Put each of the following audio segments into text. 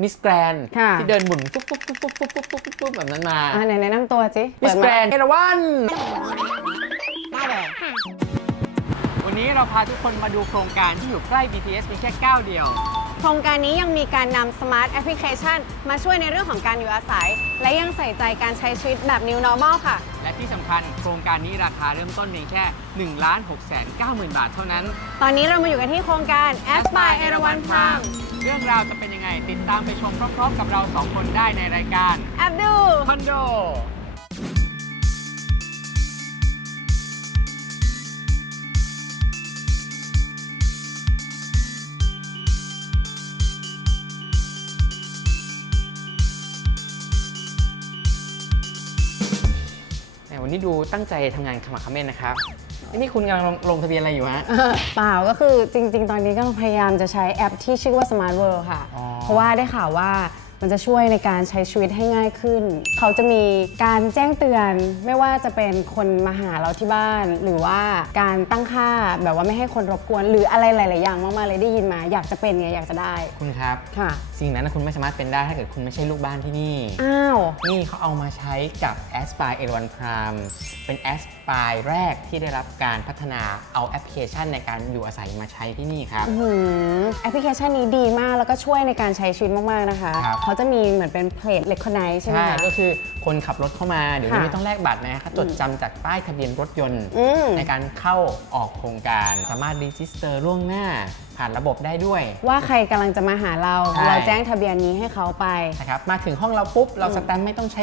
มิสแกรนค่ะ ที่เดินหมุนปุ๊บปุ๊บปุ๊บปุ๊บปุ๊บปุ๊บปุ๊บปุ๊บแบบนั้นมาอ่าไหนแนะนำตัวสิมิสแกรนเปิดเอราวันมาได้เลยวันนี้เราพาทุกคนมาดูโครงการที่อยู่ใกล้ BTS เพียงแค่ก้าวเดียวโครงการนี้ยังมีการนำ Smart Application มาช่วยในเรื่องของการอยู่อาศัย และยังใส่ใจการใช้ชีวิตแบบ New Normal ค่ะ และที่สำคัญโครงการนี้ราคาเริ่มต้นเพียงแค่1ล้าน6แสน9หมื่นบาทเท่านั้น ตอนนี้เรามาอยู่กันที่โครงการ Aspire เอราวันพรามเรื่องราวจะเป็นยังไงติดตามไปชมพร้อมๆกับเราสองคนได้ในรายการแอบดูคอนโด แต่วันนี้ดูตั้งใจทำงานขมักเขม้นนะครับนี่คุณกำลังลงลงทะเบียนอะไรอยู่ฮะ เปล่าก็คือจริง ๆ ตอนนี้ก็พยายามจะใช้แอปที่ชื่อว่า Smart World ค่ะ อ๋อ เพราะว่าได้ข่าวว่ามันจะช่วยในการใช้ชีวิตให้ง่ายขึ้น เขาจะมีการแจ้งเตือน ไม่ว่าจะเป็นคนมาหาเราที่บ้าน หรือว่าการตั้งค่าแบบว่าไม่ให้คนรบกวน หรืออะไรหลาย ๆ อย่างมาก ๆ เลยได้ยินมา อยากจะเป็นไงอยากจะได้คุณครับ ค่ะ สิ่งนั้นนะคุณไม่สามารถเป็นได้ถ้าเกิดคุณไม่ใช่ลูกบ้านที่นี่ อ้าว นี่เขาเอามาใช้กับ Aspire a 1 Prime เป็น Aspire แรกที่ได้รับการพัฒนาเอาแอปพลิเคชันในการอยู่อาศัยมาใช้ที่นี่ครับ อื้อหือแอปพลิเคชันนี้ดีมากแล้วก็ช่วยในการใช้ชีวิตมาก ๆ นะคะ ครับ เขาจะมีเหมือนเป็นเพลท recognize ใช่ไหมใช่คะ ก็คือคนขับรถเข้ามาเดี๋ยวนี้ค่ะ ไม่ต้องแลกบัตรนะเขาจดจำจากป้ายทะเบียนรถยนต์ อืม ในการเข้าออกโครงการสามารถรีจิสเตอร์ล่วงหน้าผ่านระบบได้ด้วยว่าใครกำลังจะมาหาเรา ใช่ เราแจ้งทะเบียนนี้ให้เขาไป นะครับมาถึงห้องเราปุ๊บ เราสแตมป์ไม่ต้องใช้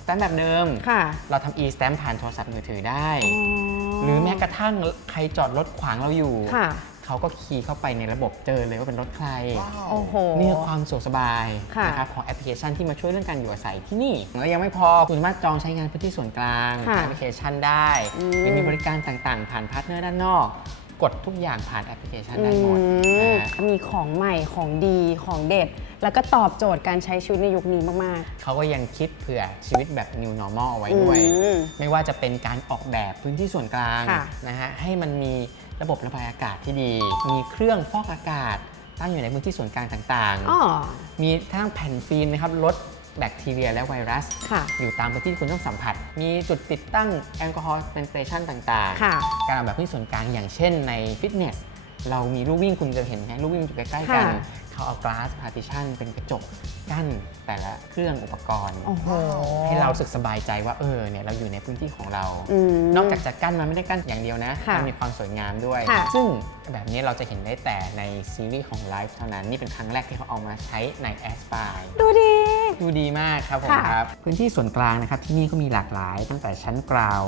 สแตมป์แบบเดิม ค่ะเราทำ e-stamp ผ่านโทรศัพท์มือถือได้อ๋อหรือแม้กระทั่งใครจอดรถขวางเราอยู่ ค่ะ เขาก็คีย์เข้าไปในระบบเจอเลยว่าเป็นรถใคร โอ้โหนี่คือความสะดวกสบายค่ะ นะครับของแอปพลิเคชันที่มาช่วยเรื่องการอยู่อาศัยที่นี่ แล้วยังไม่พอคุณสามารถจองใช้งานพื้นที่ส่วนกลางค่ะผ่านแอปพลิเคชันได้ อืมหรือมีบริการต่างๆ ผ่านพาร์ทเนอร์ด้านนอก กดทุกอย่างผ่านแอปพลิเคชันได้หมดอืมนะฮะมีของใหม่ของดีของเด็ด แล้วก็ตอบโจทย์การใช้ชีวิตในยุคนี้มาก เขาก็ยังคิดเผื่อชีวิตแบบ new normal เอาไว้ๆด้วย อืมไม่ว่าจะเป็นการออกแบบพื้นที่ส่วนกลางค่ะ นะฮะให้มันมีระบบระบายอากาศที่ดี มีเครื่องฟอกอากาศตั้งอยู่ในพื้นที่ส่วนกลางต่างอ๋อๆมีทั้งแผ่นฟิล์มนะครับลด แบคทีเรียและไวรัส ค่ะ อยู่ตามพื้นที่ที่คุณต้องสัมผัส มีจุดติดตั้งแอลกอฮอล์เป็นสเตชันต่างค่ะ ๆ การออกแบบพื้นที่ส่วนกลางอย่างเช่นในฟิตเนส เรามีลู่วิ่งคุณจะเห็นไหมลู่วิ่งอยู่ใกล้ๆกัน ค่ะ เขาเอา glass partition เป็นกระจกกั้นแต่ละเครื่องอุปกรณ์ โอ้โหให้เรารู้สึกสบายใจว่าเออเนี่ยเราอยู่ในพื้นที่ของเรา อืม นอกจากจะกั้นมันไม่ได้กั้นอย่างเดียวนะ ค่ะมันมีความสวยงามด้วย ค่ะ ซึ่งแบบนี้เราจะเห็นได้แต่ในซีรีส์ของ Life เท่านั้น นี่เป็นครั้งแรกที่เขาเอามาใช้ใน Aspire ดูดี ดูดีมากครับผมค่ะ ครับ พื้นที่ส่วนกลางนะครับที่นี่ก็มีหลากหลาย ตั้งแต่ชั้นกราว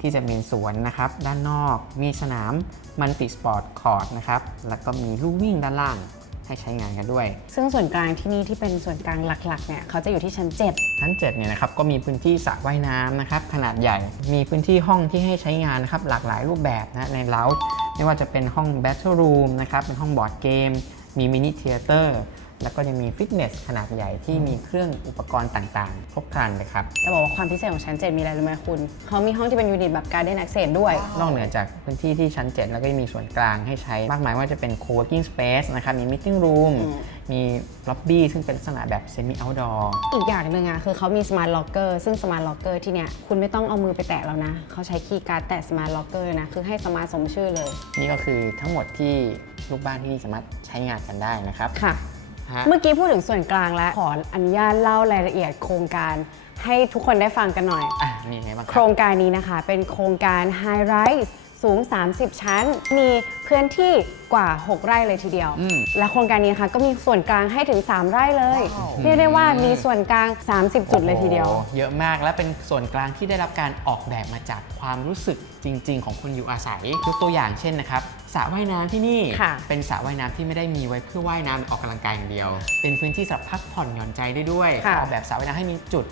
ที่จะมีสวนนะครับ ด้านนอกมีสนามมัลติสปอร์ตคอร์ดนะครับ แล้วก็มีลู่วิ่งด้านล่างให้ใช้งานกันด้วย ซึ่งส่วนกลางที่นี่ที่เป็นส่วนกลางหลักๆเนี่ยเขาจะอยู่ที่ชั้น7ชั้น7เนี่ยนะครับก็มีพื้นที่สระว่ายน้ำนะครับขนาดใหญ่ มีพื้นที่ห้องที่ให้ใช้งานนะครับหลากหลายรูปแบบนะในเลาส์ไม่ว่าจะเป็นห้อง Battle Room นะครับเป็นห้องบอร์ดเกม มีมินิเทเตอร์ แล้วก็ยังมีฟิตเนสขนาดใหญ่ที่มีเครื่องอุปกรณ์ต่างๆ ครบครันเลยครับ จะบอกว่าความพิเศษของชั้น 7 มีอะไรรู้ไหมคุณเขามีห้องที่เป็นยูนิตแบบ Garden Access ด้วย นอกเหนือจากพื้นที่ที่ชั้น 7 แล้วก็ยังมีส่วนกลางให้ใช้มากมายว่าจะเป็น co-working space นะครับมี meeting room อืมมี lobby ซึ่งเป็นลักษณะแบบ semi outdoor อีกอย่างหนึ่งอะคือเขามี Smart Locker ซึ่ง Smart Locker ที่เนี่ยคุณไม่ต้องเอามือไปแตะแล้วนะ เขาใช้คีย์การ์ดแตะ Smart Locker นะคือให้สมาร์ทสมชื่อเลย นี่ก็คือทั้งหมดที่ลูกบ้านที่นี่สามารถใช้งานกันได้นะครับค่ะ ฮะ เมื่อกี้พูดถึงส่วนกลางแล้ว ขออนุญาตเล่ารายละเอียดโครงการให้ทุกคนได้ฟังกันหน่อย อะมีไงบ้างคโครับรงการนี้นะคะ เป็นโครงการ High Rise สูง 30 ชั้น มีพื้นที่กว่า 6 ไร่เลยทีเดียว อืม และโครงการนี้นะคะก็มีส่วนกลางให้ถึง 3 ไร่เลยเรียกได้ว่ามีส่วนกลาง 30 จุดเลยทีเดียว โอ้โหเยอะมากและเป็นส่วนกลางที่ได้รับการออกแบบมาจากความรู้สึกจริง ๆ ของคนอยู่อาศัยยกตัวอย่างเช่นนะครับ สระว่ายน้ำที่นี่ ค่ะ เป็นสระว่ายน้ำที่ไม่ได้มีไว้เพื่อว่ายน้ำออกกำลังกายอย่างเดียว เป็นพื้นที่สำหรับพักผ่อนหย่อนใจได้ด้วยค่ะ ออกแบบสระว่ายน้ำให้มีจุด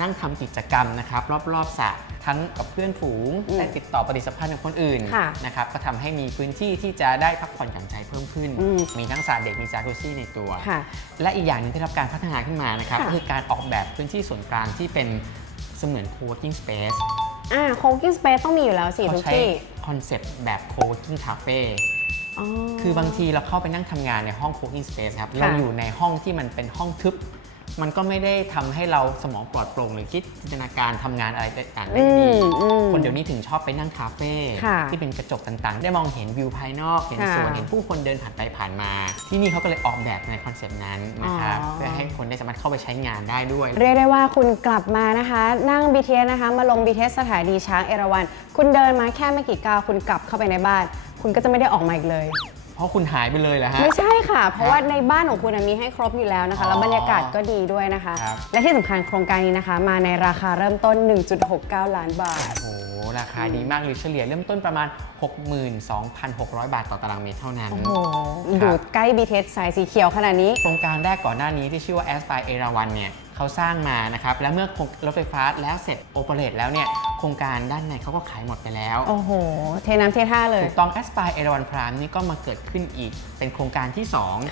นั่งทำกิจกรรมนะครับรอบๆสระทั้งกับเพื่อนฝูงและติดต่อปฏิสัมพันธ์กับคนอื่นค่ะนะครับก็ทำให้มีพื้นที่ที่จะได้พักผ่อนหย่อนใจเพิ่มขึ้น อืม มีทั้งสระเด็กมีจากุซี่ในตัว ค่ะ และอีกอย่างหนึงที่ได้รับการพัฒนาขึ้นมานะครับค่ะก็คือการออกแบบพื้นที่ส่วนกลางที่เป็นเสมือน co-working space อ่า co-working space ต้องมีอยู่แล้วสิเขาทุกใช้ที่คอนเซปต์แบบ co-working cafe อ๋อ คือบางทีเราเข้าไปนั่งทำงานในห้อง co-working space ครับค่ะเราอยู่ในห้องที่มันเป็นห้องทึบ มันก็ไม่ได้ทำให้เราสมองปลอดโปร่งหรือคิดจินตนาการทำงานอะไรต่างๆได้อืดีมอืมคนเดี๋ยวนี้ถึงชอบไปนั่งคาเฟ่ค่ะที่เป็นกระจกต่างๆ ได้มองเห็นวิวภายนอกเห็นค่ะสวนเห็นผู้คนเดินผ่านไปผ่านมา ที่นี่เขาก็เลยออกแบบในคอนเซปต์นั้นนะครับอ๋อ เพื่อให้คนได้สามารถเข้าไปใช้งานได้ด้วย เรียกได้ว่าคุณกลับมานะคะ นั่ง BTS นะคะ มาลง BTS สถานีช้างเอราวัณคุณเดินมาแค่ไม่กี่ก้าวคุณกลับเข้าไปในบ้าน คุณก็จะไม่ได้ออกมาอีกเลย เพราะคุณหายไปเลยเหรอฮะ ไม่ใช่ค่ะ เพราะว่าในบ้านของคุณน่ะมีให้ครบอยู่แล้วนะคะ แล้วบรรยากาศก็ดีด้วยนะคะ ครับ และที่สำคัญโครงการนี้นะคะ มาในราคาเริ่มต้น 1.69 ล้านบาท โอ้โหราคาดีมากหรือเฉลี่ยเริ่มต้นประมาณ 62,600 บาทต่อตารางเมตรเท่านั้น โอ้โหครับอยู่ใกล้ BTS สายสีเขียวขนาดนี้ โครงการแรกก่อนหน้านี้ที่ชื่อว่า a s p i r e เอราวันเนี่ย เขาสร้างมานะครับแล้วเมื่อรถไฟฟ้าแล้วเสร็จโอเปเรตแล้วเนี่ยโครงการด้านในเขาก็ขายหมดไปแล้ว โอ้โห เทน้ำเทท่าเลย ถูกต้อง a s p i r e เอราวันพรามนี่ก็มาเกิดขึ้นอีกเป็นโครงการที่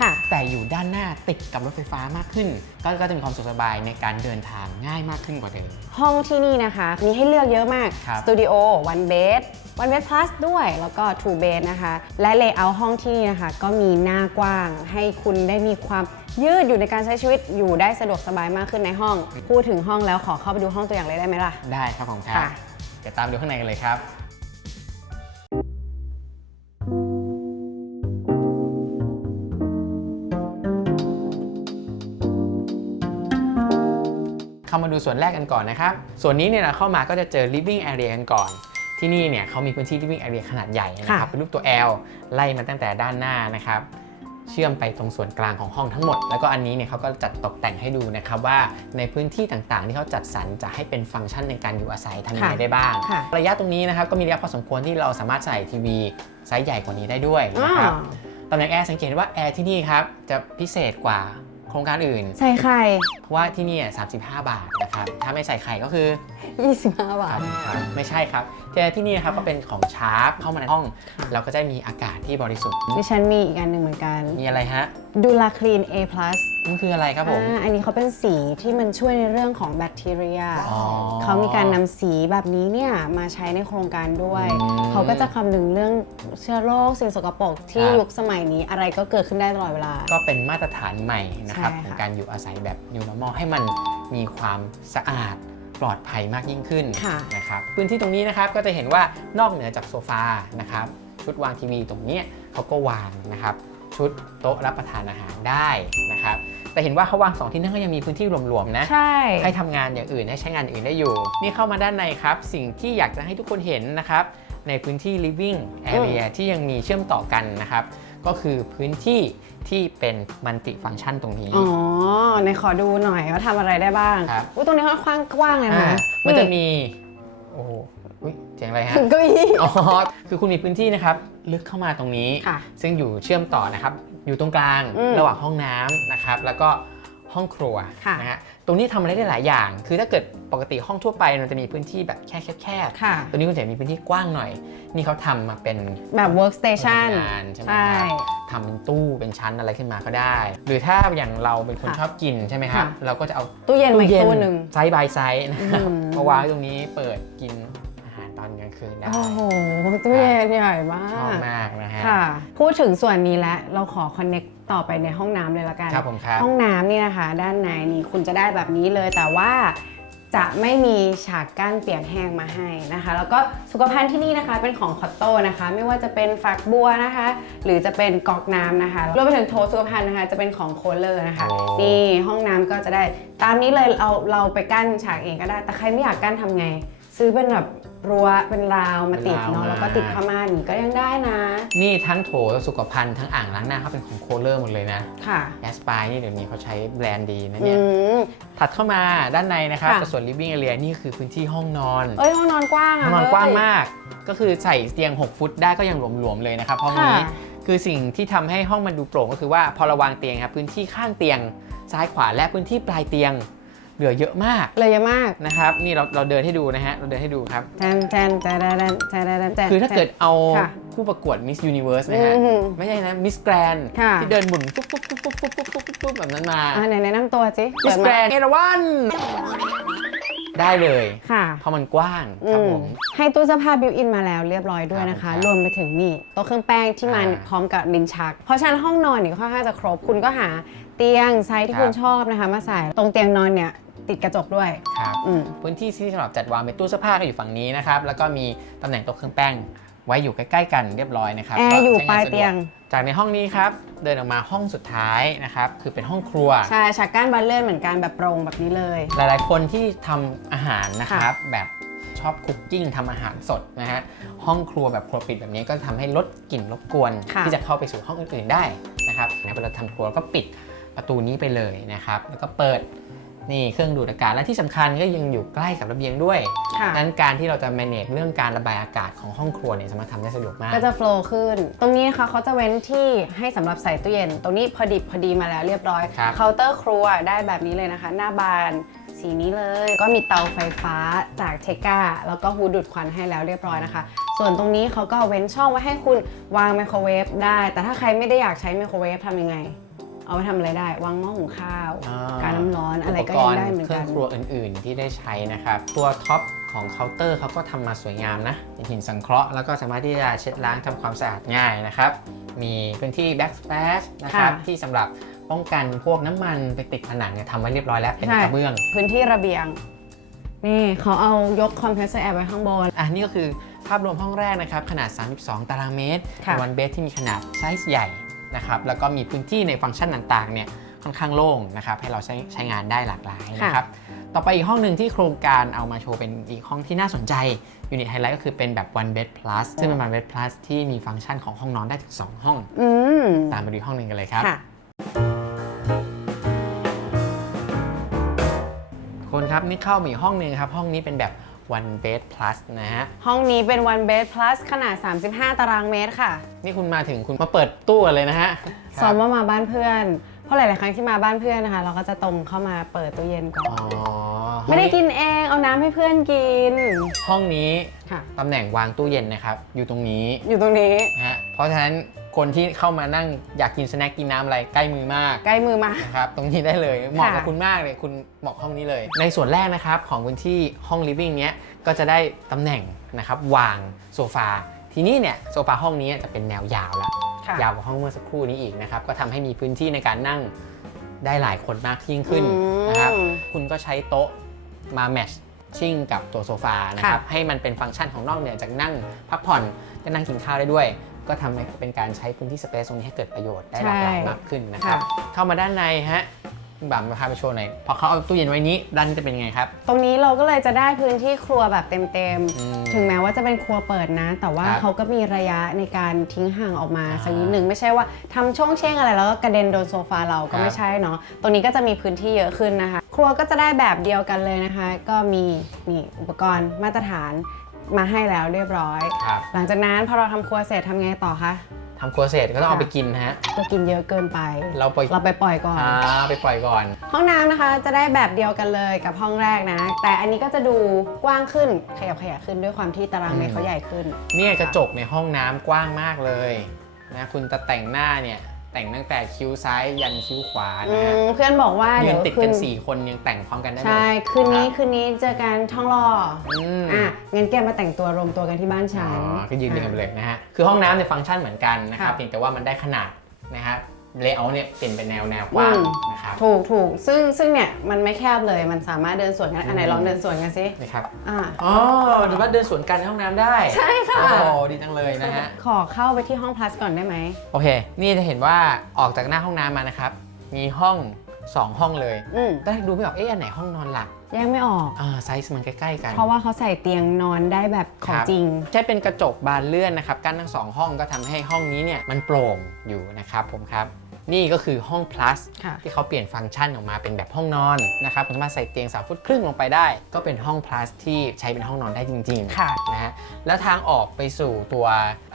ค่ะ2แต่อยู่ด้านหน้าติดกับรถไฟฟ้ามากขึ้น ก็ก็จะมีความสะดวกสบายในการเดินทางง่ายมากขึ้นกว่าเดิม ห้องที่นี่นะคะ มีให้เลือกเยอะมากครับสตูดิโอ one bed one bed plus ด้วยแล้วก็ two bed นะคะ และ layout ห้องที่นี่นะคะ ก็มีหน้ากว้างให้คุณได้มีความ ยืดอยู่ในการใช้ชีวิตอยู่ได้สะดวกสบายมากขึ้นในห้อง พูดถึงห้องแล้วขอเข้าไปดูห้องตัวอย่างเลยได้ไหมล่ะ ได้ครับผมครับค่ะ เดี๋ยวตามดูข้างในกันเลยครับ เข้ามาดูส่วนแรกกันก่อนนะครับ ส่วนนี้เนี่ยเราเข้ามาก็จะเจอ living area กันก่อน ที่นี่เนี่ยเขามีพื้นที่ living area ขนาดใหญ่นะครับ ค่ะ เป็นรูปตัว L ไล่มาตั้งแต่ด้านหน้านะครับ เชื่อมไปตรงส่วนกลางของห้องทั้งหมด แล้วก็อันนี้เนี่ยเขาก็จัดตกแต่งให้ดูนะครับว่าในพื้นที่ต่างๆ ที่เขาจัดสรรจะให้เป็นฟังก์ชันในการอยู่อาศัยทำยังไงค่ะได้บ้างค่ะระยะตรงนี้นะครับก็มีระยะพอสมควรที่เราสามารถใส่ทีวีไซส์ใหญ่กว่านี้ได้ด้วยนะครับอ๋อตำแหน่งแอร์สังเกตว่าแอร์ที่นี่ครับจะพิเศษกว่าโครงการอื่น ใส่ไข่เพราะว่าที่นี่35 บาทนะครับถ้าไม่ใส่ไข่ก็คือ 25 บาทครับไม่ใช่ครับ ที่ที่นี่นะครับก็เป็นของชาร์ปเข้ามาในห้อง เราก็จะมีอากาศที่บริสุทธิ์ ดิฉันมีอีกอันหนึ่งเหมือนกัน มีอะไรฮะดูลาคลีน A+ มันคืออะไรครับผม อ่าอันนี้เขาเป็นสีที่มันช่วยในเรื่องของแบคทีเรีย อ๋อเขามีการนำสีแบบนี้เนี่ยมาใช้ในโครงการด้วย อืมเขาก็จะคำนึงเรื่องเชื้อโรคสิ่งสกปรกที่ครับ ยุคสมัยนี้อะไรก็เกิดขึ้นได้ตลอดเวลา ก็เป็นมาตรฐานใหม่นะครับใช่ค่ะของการอยู่อาศัยแบบ New Normal ให้มันมีความสะอาด ปลอดภัยมากยิ่งขึ้นค่ะนะครับพื้นที่ตรงนี้นะครับก็จะเห็นว่านอกเหนือจากโซฟานะครับชุดวางทีวีตรงเนี้ยเขาก็วางนะครับชุดโต๊ะรับประทานอาหารได้นะครับแต่เห็นว่าเขาวางสองที่นั่งก็ยังมีพื้นที่รวมๆนะใช่ให้ทำงานอย่างอื่นให้ใช้งานอื่นได้อยู่ นี่เข้ามาด้านในครับ สิ่งที่อยากจะให้ทุกคนเห็นนะครับในพื้นที่ living area ที่ยังมีเชื่อมต่อกันนะครับ ก็คือพื้นที่ที่เป็นมัลติฟัง c t ชันตรงนี้ อ๋อในขอดูหน่อยว่าทำอะไรได้บ้างครับ อุ้ยตรงนี้ค่อนข้างกว้างเลยอ่านะ มันจะมี โอ้โหอุ๊ยเสียงอะไรฮะเก็อีอ๋อคือคุณมีพื้นที่นะครับ ลึกเข้ามาตรงนี้ค่ะซึ่งอยู่เชื่อมต่อนะครับ อยู่ตรงกลางอืมระหว่างห้องน้ำนะครับ แล้วก็ห้องครัวค่ะนะฮะ ตรงนี้ทำอะไรได้หลายอย่าง คือถ้าเกิดปกติห้องทั่วไปมันจะมีพื้นที่แบบแค่แคบๆค่ะตัวนี้คุณจะมีพื้นที่กว้างหน่อย นี่เขาทำมาเป็นแบบ workstation งานใช่ไหมใช่ครับทำเป็นตู้เป็นชั้นอะไรขึ้นมาก็ได้ หรือถ้าอย่างเราเป็นคนค่ะชอบกินใช่ไหมครับค่ะเราก็จะเอาตู้เย็นมาอีกตู้หนึ่งไซส์บายไซส์นะครับอืมมาวางไว้ตรงนี้เปิดกินอาหารตอนกลางคืนได้โอ้โหตู้เย็นใหญ่มาชอบกมากนะฮะค่ะพูดถึงส่วนนี้แล้วเราขอ connect ต่อไปในห้องน้ำเลยละกัน ครับผมครับ ห้องน้ำนี่นะคะ ด้านในนี่คุณจะได้แบบนี้เลยแต่ว่าจะไม่มีฉากกั้นเปียกแห้งมาให้นะคะ แล้วก็สุขภัณฑ์ที่นี่นะคะเป็นของคอตโต้นะคะ ไม่ว่าจะเป็นฝักบัวนะคะ หรือจะเป็นกอกน้ำนะคะรวมไปถึงโถสุขภัณฑ์นะคะ จะเป็นของโคเลอร์นะคะ โอ้ นี่ห้องน้ำก็จะได้ ตามนี้เลยเราเราไปกั้นฉากเองก็ได้ แต่ใครไม่อยากกั้นทำไง ซื้อเป็นแบบ รั้วเป็นราวมาติดเนาะแล้วก็ติดผ้าม่านอย่างนี้ก็ยังได้นะ นี่ทั้งโถสุขภัณฑ์ทั้งอ่างล้างหน้าเขาเป็นของโคเลอร์หมดเลยนะค่ะแอสปายนี่เดี๋ยวนี้เขาใช้แบรนด์ดีนะอืเนี่ยมถัดเข้ามาด้านในนะครับค่ะจะส่วน living area นี่คือพื้นที่ห้องนอนเอ้ยห้องนอนกว้างห้ออะงนอนกว้างเฮ้ยมาก ก็คือใส่เตียง 6 ฟุตได้ก็ยังหลวมๆเลยนะครับห้องนี้ค่ะคือสิ่งที่ทำให้ห้องมันดูโปร่งก็คือว่าพอเราวางเตียงครับพื้นที่ข้างเตียงซ้ายขวาและพื้นที่ปลายเตียง เหลือเยอะมากเลยเยอะมากนะครับ นี่เราเราเดินให้ดูนะฮะ เราเดินให้ดูครับ แทนแทนแทนแทนแทนแทนแทนคือถ้าเกิดเอาค่ะผู้ประกวด Miss Universe นะฮะ อือหือไม่ใช่นะ Miss Grand ค่ะ ที่เดินหมุนปุ๊บปุ๊บปุ๊บปุ๊บปุ๊บปุ๊บปุ๊บปุ๊บแบบนั้นมา อ่าไหนแนะนำตัวสิ Miss เปิดมา Grand เอราวันได้เลย ค่ะเพราะมันกว้างครับผม อืมให้ตู้เสื้อผ้าบิวอินมาแล้วเรียบร้อยด้วยนะคะครับรวมไปถึงนี่โต๊ะเครื่องแป้งที่มาอ่าพร้อมกับลิ้นชัก เพราะฉะนั้นห้องนอนเนี่ยค่อนข้างจะครบคุณก็หาเตียงไซส์ที่ครับคุณชอบนะคะ มาใส่ตรงเตียงนอนเนี่ย ติดกระจกด้วยครับอืมพื้นที่ที่สำหรับจัดวางเป็นตู้เสื้อผ้าก็อยู่ฝั่งนี้นะครับ แล้วก็มีตำแหน่งโต๊ะเครื่องแป้งไว้อยู่ใกล้ๆกันเรียบร้อยนะครับแอร์อยู่ก็ใช้ปลายสะดวกเตียง จากในห้องนี้ครับ เดินออกมาห้องสุดท้ายนะครับ คือเป็นห้องครัว ใช่ชักก้านบัลเล่นเหมือนกันแบบโปร่งแบบนี้เลย หลายๆคนที่ทำอาหารนะครับ แบบชอบคุกกิ้งทำอาหารสดนะฮะห้องครัวแบบครัวปิดแบบนี้ก็ทำให้ลดกลิ่นรบกวนค่ะที่จะเข้าไปสู่ห้องอื่นๆได้นะครับนะเวลาทำครัวก็ปิดประตูนี้ไปเลยนะครับ แล้วก็เปิด นี่เครื่องดูดอากาศและที่สำคัญก็ยังอยู่ใกล้กับระเบียงด้วยค่ะนั้นการที่เราจะ manage เรื่องการระบายอากาศของห้องครัวเนี่ยสามารถทำได้สะดวกมาก ก็จะโฟล์ขึ้น ตรงนี้นะคะเขาจะเว้นที่ให้สำหรับใส่ตู้เย็น ตรงนี้พอดิบพอดีมาแล้วเรียบร้อยครับเคาน์เตอร์ครัวได้แบบนี้เลยนะคะ หน้าบานสีนี้เลยก็มีเตาไฟฟ้าจากเทกาแล้วก็ฮูดดูดควันให้แล้วเรียบร้อยนะคะ ส่วนตรงนี้เขาก็เว้นช่องไว้ให้คุณวางไมโครเวฟได้ แต่ถ้าใครไม่ได้อยากใช้ไมโครเวฟทำยังไง เอาไปทำอะไรได้ วางหม้อหุงข้าว อ่าการน้ำร้อนอะไรก็ปยังรณ์ได้เหมือนเครื่กัอนงครัวอื่นๆ ที่ได้ใช้นะครับตัวท็อปของเคาน์เตอร์เขาก็ทำมาสวยงามนะเป็นหินสังเคราะห์แล้วก็สามารถที่จะเช็ดล้างทำความสะอาดง่ายนะครับ มีพื้นที่ backsplash นะครับค่ะที่สำหรับป้องกันพวกน้ำมันไปติดผนังเนี่ยทำไว้เรียบร้อยแล้วเป็นใช่ กระเบื้อง พื้นที่ระเบียง นี่เขาเอายกคอมเพรสเซอร์แอร์ไว้ข้างบน อะนี่ก็คือภาพรวมห้องแรกนะครับ ขนาด 32 ตารางเมตรค่ะ เป็นวันเบสที่มีขนาดไซส์ใหญ่ นะครับแล้วก็มีพื้นที่ในฟังก์ชันต่างๆเนี่ยค่อนข้างโล่งนะครับให้เราใช้ใช้งานได้หลากหลายนะครับ ต่อไปอีกห้องหนึ่งที่โครงการเอามาโชว์เป็นอีกห้องที่น่าสนใจยูนิตไฮไลท์ก็คือเป็นแบบ one bed plus ซึ่งเป็น one bed plus ที่มีฟังก์ชันของห้องนอนได้ถึง 2 ห้อง อืมตามไปดูห้องหนึ่งกันเลยครับ ค่ะคนครับนี่เข้ามาอีกห้องหนึ่งครับ ห้องนี้เป็นแบบ one bed plus นะฮะ ห้องนี้เป็น one bed plus ขนาด 35 ตารางเมตรค่ะ นี่คุณมาถึงคุณมาเปิดตู้กันเลยนะฮะซ้อมว่ามาบ้านเพื่อน เพราะหลาย ๆ ครั้งที่มาบ้านเพื่อนนะคะ เราก็จะตรงเข้ามาเปิดตู้เย็นก่อน อ๋อห้องไม่ได้กินเอง เอาน้ำให้เพื่อนกิน ห้องนี้ค่ะ ตำแหน่งวางตู้เย็นนะครับ อยู่ตรงนี้อยู่ตรงนี้ นะฮะเพราะฉะนั้น คนที่เข้ามานั่งอยากกินสแน็คกินน้ำอะไรใกล้มือมากใกล้มือมา นะครับตรงนี้ได้เลยเหมาะกับค่ะคุณมากเลยคุณเหมาะห้องนี้เลย ในส่วนแรกนะครับของพื้นที่ห้องลิฟวิ่งเนี้ยก็จะได้ตำแหน่งนะครับวางโซฟาทีนี้เนี่ยโซฟาห้องนี้จะเป็นแนวยาวแล้ว ค่ะ ยาวกว่าห้องเมื่อสักครู่นี้อีกนะครับก็ทำให้มีพื้นที่ในการนั่งได้หลายคนมากยิ่งขึ้นอืมนะครับคุณก็ใช้โต๊ะมาแมทช์ชิ่งกับตัวโซฟานะครับ ให้มันเป็นฟังก์ชันของนอกเหนือจากนั่งพักผ่อนก็นั่งกินข้าวได้ด้วย ก็ทำให้เป็นการใช้พื้นที่สเปซตรงนี้ให้เกิดประโยชน์ได้หลากหลายมากขึ้นนะครับเข้ามาด้านในฮะคุณบัมพาไปโชว์หน่อยพอเขาเอาตู้เย็นไว้นี้ด้านนี้จะเป็นยังไงครับ ตรงนี้เราก็เลยจะได้พื้นที่ครัวแบบเต็มอืมๆ ถึงแม้ว่าจะเป็นครัวเปิดนะ แต่ว่าครับเขาก็มีระยะในการทิ้งห่างออกมาอ่าสักนิดหนึ่งไม่ใช่ว่าทำช่องเช่งอะไรแล้วก็กระเด็นโดนโซฟาเราก็ครับ ไม่ใช่เนาะ ตรงนี้ก็จะมีพื้นที่เยอะขึ้นนะคะ ครัวก็จะได้แบบเดียวกันเลยนะคะ ก็มีนี่อุปกรณ์มาตรฐาน มาให้แล้วเรียบร้อย ครับหลังจากนั้นพอเราทำครัวเสร็จทำไงต่อคะทำครัวเสร็จก็ต้องเอาไปกินนะฮะก็กินเยอะเกินไป เราไปเราไปปล่อยก่อน อ่าไปปล่อยก่อน ห้องน้ำนะคะจะได้แบบเดียวกันเลยกับห้องแรกนะ แต่อันนี้ก็จะดูกว้างขึ้นขยับขยายขึ้นด้วยความที่ตารางเมตรเขาใหญ่ขึ้น เนี่ยกระจกในห้องน้ำกว้างมากเลยนะคุณจะแต่งหน้าเนี่ย แต่งตั้งแต่คิ้วซ้ายยันคิ้วขวาอืนะฮะมเพื่อนบอกว่ายืเดี๋ยนวติดคืกันน4 คนยังแต่งพร้อมกันได้หมด ใช่ คืนนี้รับคืนนี้เจอกันท้องรออืมอะงั้นแกมาแต่งตัวรวมตัวกันที่บ้านอ๋ฉันอก็ยืนเรียงกันไปเลยนะฮะ คือห้องน้ำในยฟังก์ชันเหมือนกันนะครับ ค่ะ เพียงแต่ว่ามันได้ขนาดนะฮะ เลเยอร์เนี่ยเปลี่ยนเป็นแนวแนวกว้างอืม นะครับ ถูกถูกซึ่งซึ่งเนี่ยมันไม่แคบเลยมันสามารถเดินสวนกันอันไหนอืมลองเดินสวนกันสินะครับ อ่าอ๋อหรือว่าเดินสวนกันในห้องน้ำได้ใช่ค่ะ โอ้โหดีจังเลยนะฮะ ขอเข้าไปที่ห้อง plus ก่อนได้ไหม โอเค นี่จะเห็นว่าออกจากหน้าห้องน้ำมานะครับ มีห้อง 2 ห้องเลยอืมแต่ดูไม่ออก เอ๊ะ อันไหนห้องนอนหลัก แยกไม่ออก อ่า ไซส์มันใกล้ ๆ กัน เพราะว่าเขาใส่เตียงนอนได้แบบของครับ จริง ใช้เป็นกระจกบานเลื่อนนะครับ กั้นทั้งสองห้องก็ทำให้ห้องนี้เนี่ยมันโปร่งอยู่นะครับผมครับ นี่ก็คือห้อง plus ค่ะที่เขาเปลี่ยนฟังก์ชันออกมาเป็นแบบห้องนอนนะครับคุณสามารถใส่เตียง 3 ฟุตครึ่งลงไปได้ ก็เป็นห้อง plus ที่ใช้เป็นห้องนอนได้จริงๆค่ะนะฮะแล้วทางออกไปสู่ตัว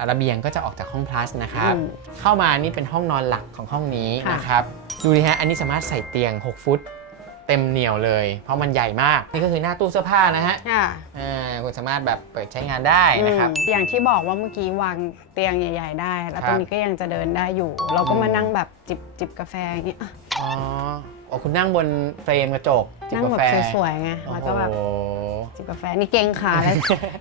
ระเบียงก็จะออกจากห้อง plus นะครับอืมเข้ามานี่เป็นห้องนอนหลักของห้องนี้ค่ะนะครับดูดิฮะอันนี้สามารถใส่เตียง 6 ฟุต เต็มเหนียวเลย เพราะมันใหญ่มาก นี่ก็คือหน้าตู้เสื้อผ้านะฮะค่ะอ่าคุณสามารถแบบเปิดใช้งานได้นะครับ อืมอย่างที่บอกว่าเมื่อกี้วางเตียงใหญ่ ๆ ได้ แล้วครับตรงนี้ก็ยังจะเดินได้อยู่ เราก็มาอืมนั่งแบบจิบจิบกาแฟอย่างเงี้ยอะอ๋อโอ้คุณนั่งบนเฟรมกระจกจิบนั่งกาแบบแฟสวยๆไงแล้วก็แบบโอ้โห จิบกาแฟนี่เก่งขาแล้ว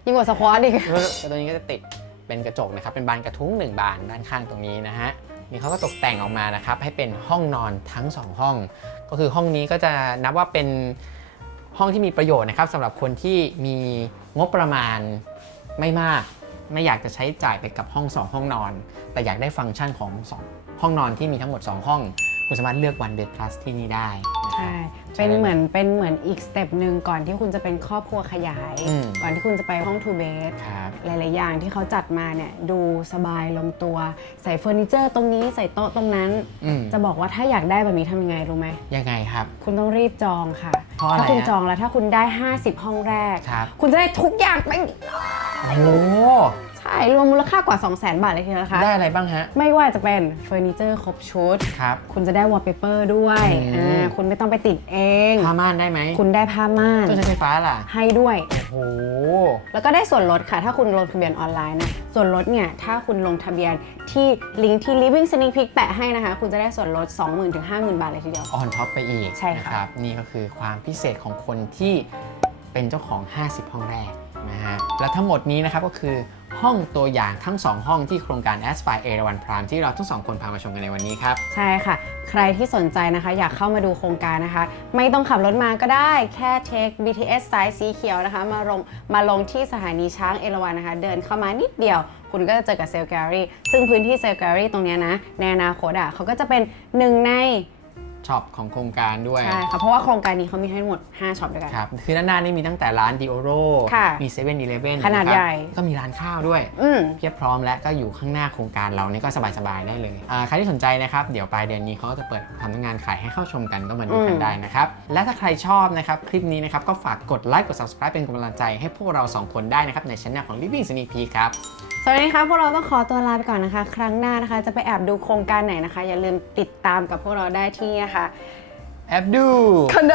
ยิ่งกว่าสควอตอีก แล้วตัวนี้ก็จะติดเป็นกระจกนะครับ เป็นบานกระทุ้งหนึ่งบานด้านข้างตรงนี้นะฮะ นี่เขาก็ตกแต่งออกมานะครับให้เป็นห้องนอนทั้ง 2 ห้อง ก็คือห้องนี้ก็จะนับว่าเป็นห้องที่มีประโยชน์นะครับสำหรับคนที่มีงบประมาณไม่มาก ไม่อยากจะใช้จ่ายไปกับห้อง 2 ห้องนอน แต่อยากได้ฟังก์ชันของ 2 ห้องนอนที่มีทั้งหมด 2 ห้อง คุณสามารถเลือก one bed plus ที่นี่ได้นะครับใช่เป็นเหมือนเป็นเหมือนอีกสเต็ปหนึ่งก่อนที่คุณจะเป็นครอบครัวขยาย อืม ก่อนที่คุณจะไปห้อง two bed ครับ หลาย ๆ อย่างที่เขาจัดมาเนี่ยดูสบายลงตัว ใส่เฟอร์นิเจอร์ตรงนี้ใส่โต๊ะตรงนั้น อืมจะบอกว่าถ้าอยากได้แบบนี้ทำยังไงรู้ไหม ยังไงครับ คุณต้องรีบจองค่ะ เพราะอะไรถ้าคุณฮะจองแล้วถ้าคุณได้ 50 ห้องแรก ครับ คุณจะได้ทุกอย่างไป โอ้โห ใช่รวมมูลค่ากว่า 2 0 0 0 0 0 บาทเลยทีเดียวนะคะ ได้อะไรบ้างฮะ ไม่ว่าจะเป็นเฟอร์นิเจอร์ครบชุด ครับ คุณจะได้วอลเปเปอร์ด้วยอืม อ่าคุณไม่ต้องไปติดเอง ผ้าม่านได้ไหมคุณได้ผ้าม่านเครื่องใช้ไฟฟ้าล่ะ ให้ด้วย โอ้โห แล้วก็ได้ส่วนลดค่ะ ถ้าคุณลงทะเบียนออนไลน์นะ ส่วนลดเนี่ย ถ้าคุณลงทะเบียนที่ลิงก์ที่ Living Sneak Peek แปะให้นะคะ คุณจะได้ส่วนลด 20,000ถึง50,000 บาทเลยทีเดียว ออนท็อปไปอีกใช่ค่ะ นะครับ นี่ก็คือความพิเศษของคนที่เป็นเจ้าของ 50 ห้องแรกนะฮะ และทั้งหมดนี้นะครับก็คือ ห้องตัวอย่างทั้ง 2 ห้องที่โครงการ Aspire a 1 Prime ที่เราทั้งสองคนพามาชมกันในวันนี้ครับ ใช่ค่ะ ใครที่สนใจนะคะ อยากเข้ามาดูโครงการนะคะ ไม่ต้องขับรถมาก็ได้แค่เทค BTS สายสีเขียวนะคะ มาลงมาลงที่สถานีช้างเอราวัณนะคะ เดินเข้ามานิดเดียว คุณก็จะเจอกับเซลล์แกลลี่ซึ่งพื้นที่เซลล์แกลลี่ตรงนี้นะในอนาคตอะเขาก็จะเป็นหนึ่งใน ช็อปของโครงการด้วย ใช่ค่ะ เพราะว่าโครงการนี้เขามีให้ทั้งหมด 5ช็อปด้วยกัน ครับ คือด้านหน้านี่มีตั้งแต่ร้าน d i o r o ค่ะมี7 e เ e ่ e อขนาดใหญ่ ก็มีร้านข้าวด้วย อืมเพียบพร้อมและก็อยู่ข้างหน้าโครงการเรานี่ก็สบายๆได้เลยอ่าใครที่สนใจนะครับ เดี๋ยวปลายเดือนนี้เขาก็จะเปิดทำงานขายให้เข้าชมกันก็มาดูกันอืมได้นะครับ และถ้าใครชอบนะครับคลิปนี้นะครับก็ฝากกดไลค์กด subscribe เป็นกำลังใจให้พวกเรา 2 คนได้นะครับในช่องของ Living Sneak Peek ครับสวัสดีครัพวกเราต้องขอตัวลาไปก่อนนะคะ ครั้งหน้านะคะ จะไปแอบดูโครงการไหนนะคะ อย่าลืมติดตามกับพวกเราได้ที่นะคะแอบดูคอนโด